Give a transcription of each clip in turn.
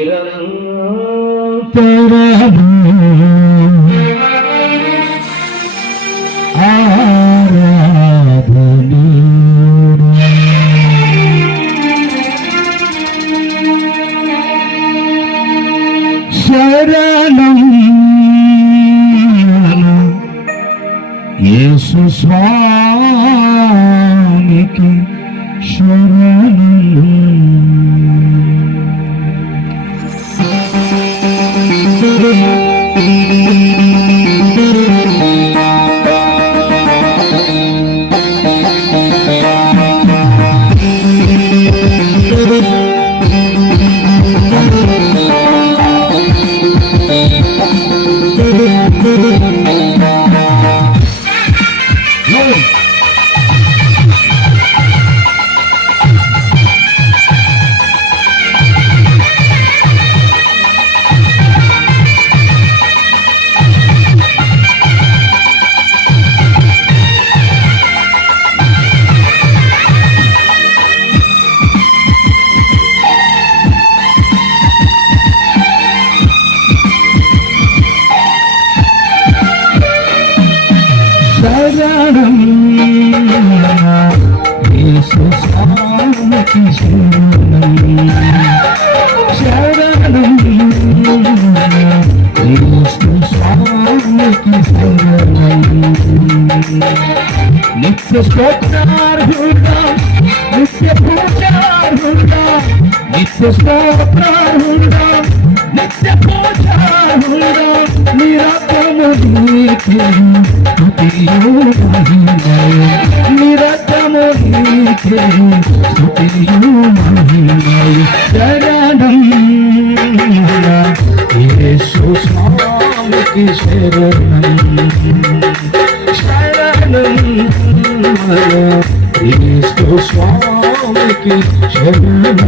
శరణం స్వామికి శరణం శరణం. యేసు స్వామికి శరణం. నిత్య స్తోత్రార్హుడా నిత్య పూజార్హుడా నిత్య స్తోత్రార్హుడా నిత్య పూజార్హుడా నిరతము నీకే స్తుతియు మహిమయు నిరతము నీకే స్తుతియు మహిమయు శరణం యేసు స్వామికి శరణం శరణం క్రీస్తు స్వామికి శరణం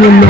you know.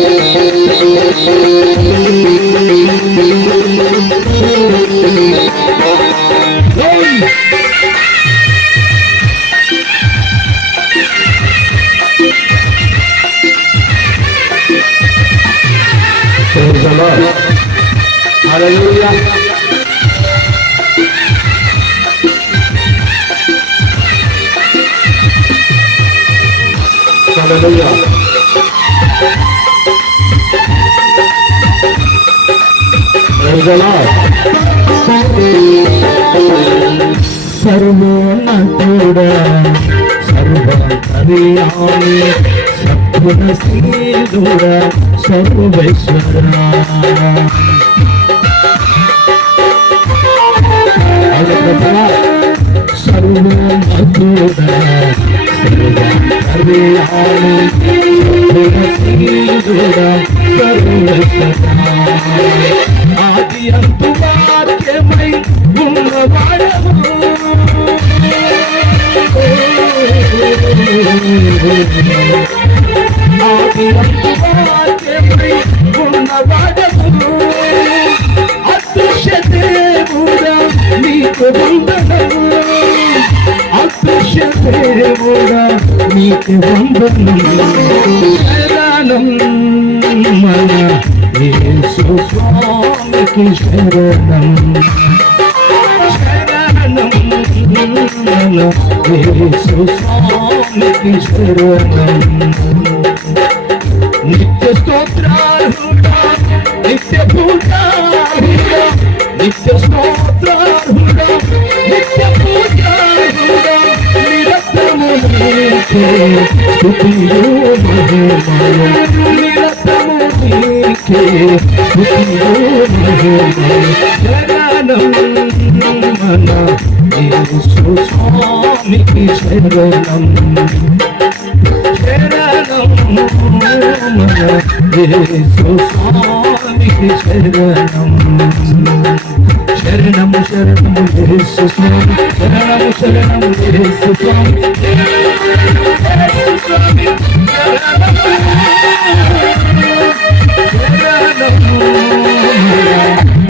Lord. Hallelujah. Hallelujah. Praise the Lord. സർവോന്നൂട സർവ കവിയാമി സത്വ సర్వేశ్వర ఆది అంతు వాక్యమై ఆది అంతు వాక్యమై ఉన్నవాడము నీకు వందనము శరణం మన యేసు స్వామికి శరణం శరణం మన యేసు స్వామికి శరణం నిత్య స్తోత్రార్హుడా నిత్య పూజార్హుడా నిత్య స్తోత్రార్హుడా నిత్య పూజార్హుడా నిరతము నీకే నిరతము నీకే శరణం మన యేసు స్వామికి శరణం. శరణం మన యేసు స్వామికి శరణం శరణము శరణము యేసు స్వామి శరణము శరణము యేసు స్వామి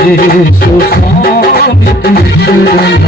యేసు స్వామి శరణము శరణం